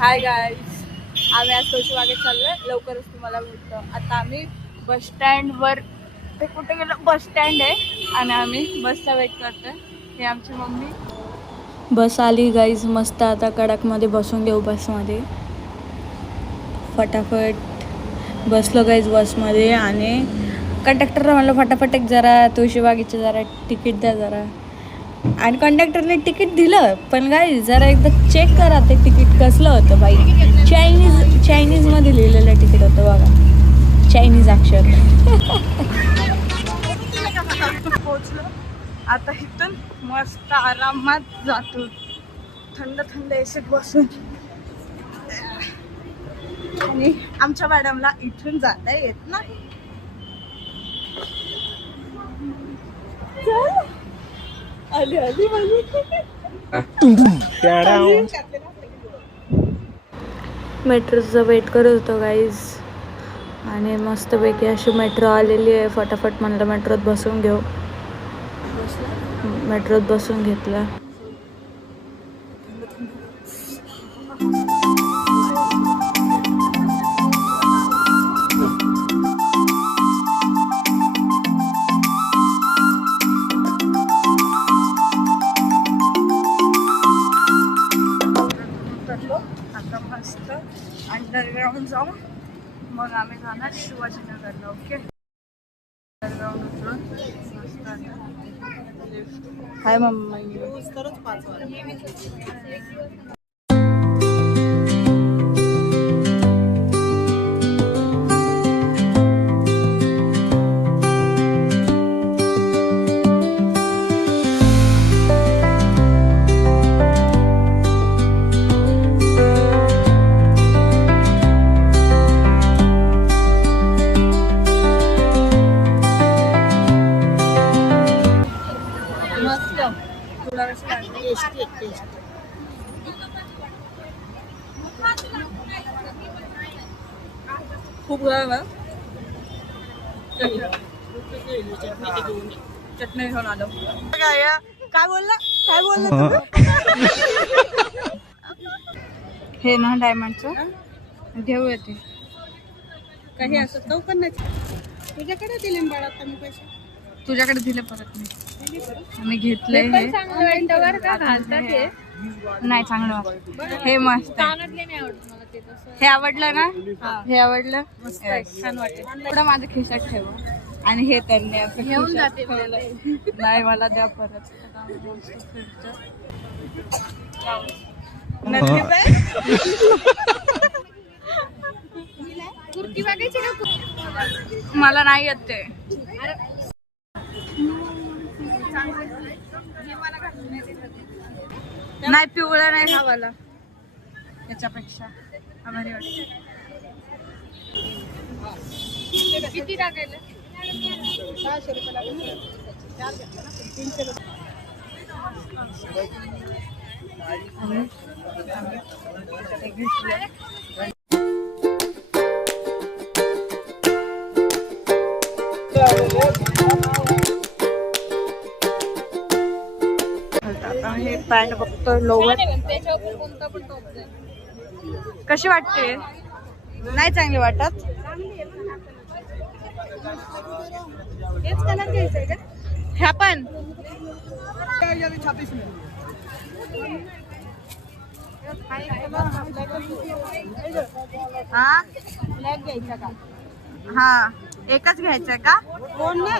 Hi guys, आम्ही आज तोशिबागेत चाललोय. लवकरच तुम्हाला भेटतो. आता आम्ही बस स्टँडवर, ते कुठे गेलो, बस स्टँड आहे आणि आम्ही बसचा वेट करतोय. हे आमची मम्मी. बस आली गाईज, मस्त. आता कडकमध्ये बसून घेऊ बसमध्ये. फटाफट बसलो गाईज बसमध्ये आणि कंडक्टरला म्हणलं फटाफट एक जरा तुळशीबागेचे जरा तिकीट द्या जरा. आणि कंडक्टरने तिकीट दिलं, पण गाईज जरा एकदा चेक करा ते तिकीट कसलं होतं बाई. चायनीजमध्ये लिहिलेलं तिकीट होतं बघा, चायनीज अक्षर. पोचलो. आता इथून मस्त आरामात जातो, थंड थंड एसीत बसून. आणि आमच्या मॅडमला इथून जाता येत नाही. आली आली मेट्रोचं वेट करत होतो गाईज आणि मस्तपैकी अशी मेट्रो आलेली आहे. फटाफट म्हणलं मेट्रोत बसून घेऊ. मेट्रोत बसून घेतलं. आता मस्त अंडरग्राऊंड जाऊ, मग आम्ही जाणार शिवाजीनगरला. ओके, अंडरग्राऊंड उतरून मस्त हाय मम्मी. खूप गरम आहे. चटणी घेऊन आलो. काय बोलला हे ना डायमंडचं घेऊया ते. काही असं चौकन नाही. तुझ्याकडे दिले बाळा मी पैसे. तुझ्याकडे दिले परत मी घेतले. हे चांगलं वाटतं का घालतात हे? नाही चांगलं वाटतं. हे मस्त आहे. नाही आवडत मला ते तसं. हे आवडलं ना? हे आवडलं. मस्त आहे, छान वाटते. थोडं माझ्या खिशात ठेवा. आणि हे त्यांनी असं घेऊन खिशात जाते ठेवलं. नाही मला द्या परत. कुर्ती बघायची का? मला नाही येत ते. नाही पिवळा नाही खावाला, त्याच्यापेक्षा आभारी वाटते. किती टाकायला? 600 रुपये लागले. 300 रुपये. हे पॅन्ट बघतो, लोवर त्याच्यावर कोणता पण टॉप जाईल. कशी वाटते? नाही चांगली वाटत. हेच कलर घ्यायचंय का? ह्या पण हा ब्लॅक घ्यायचा का? हा एकच घ्यायचंय का? कोण ना?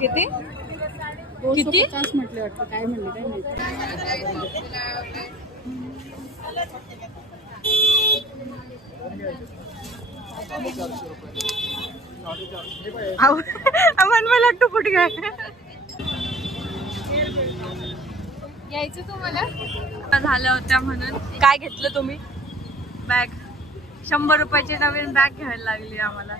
किती किती म्हटले वाटतं. काय म्हणले काय माहिती. मला टुपुट घ्या. घ्यायचं तुम्हाला? झाल्या होत्या म्हणून. काय घेतलं तुम्ही? बॅग. 100 रुपयाची नवीन बॅग घ्यायला लागली आम्हाला.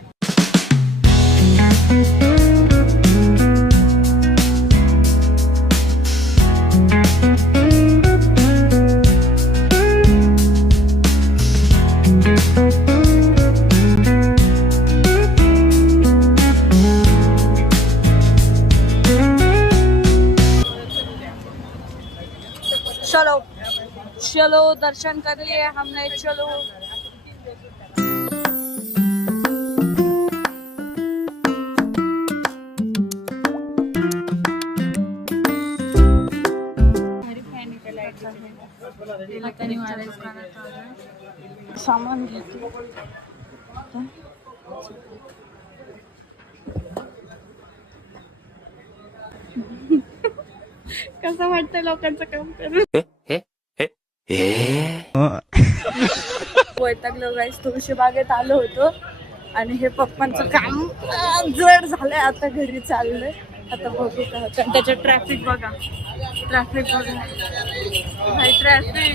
चलो चलो दर्शन कर लिए हमने, चलो। सामान घेतो. कसं वाटतं लोकांचं काम करून. वैतागलो गाईस, तुळशीबागेत आलो होतो आणि हे पप्पांचं काम जड झालंय. आता घरी चाललंय. आता बघू का होतं. त्याच्यात ट्रॅफिक बघा, ट्रॅफिक बघा भाई, ट्रॅफिक.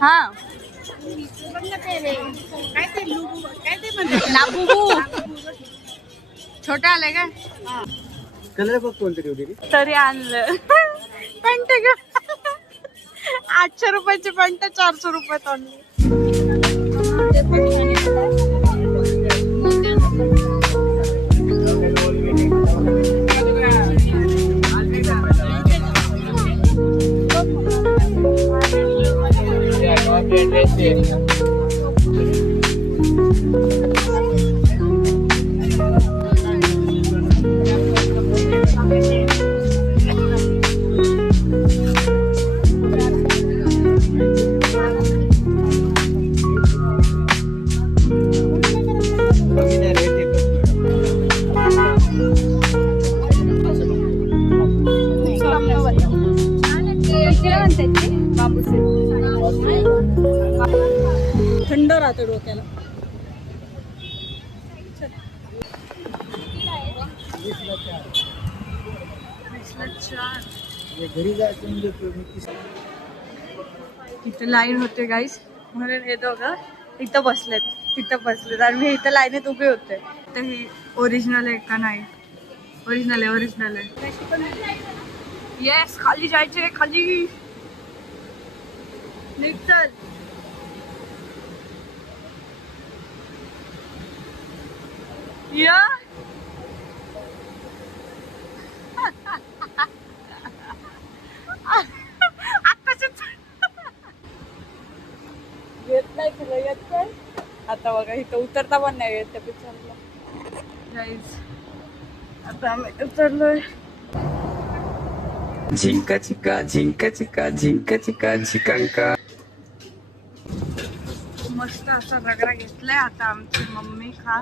हा छोटा आलंय का कलर बघ कोणतरी होती तरी आणलं. पॅन्ट ग 800 रुपयाची पॅन्ट 400 रुपयात आणली. थंड राहतं डोक्याला. घरी जायचं म्हणजे इथे लाईन होते गाईस, म्हणून हे दोघं इथं बसलेत आणि मी इथं लाईनीत उभे होते. तर ही ओरिजिनल आहे का नाही? ओरिजिनल आहे. येस, खाली जायचे, खाली निघ चल. या येत नाही तुला, येत काय? आता बघा इथं उतरता पण नाही येत त्या पिक्चरला गाईज. आता आम्ही उतरलोय. झिंका चिका झिंका चिका झिंका चिका झिकांका. मस्त असा रगडा घेतलाय आता आमची मम्मी. खा,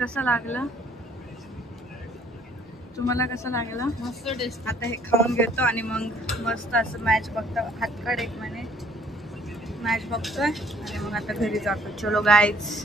कसं लागलं तुम्हाला? कसं लागलं? मस्त टेस्ट. आता हे खाऊन घेतो आणि मग मस्त असं मॅच बघतो. हातकड 1 मिनिट मॅच बघतोय आणि मग आता घरी जातो. चलो गाईज.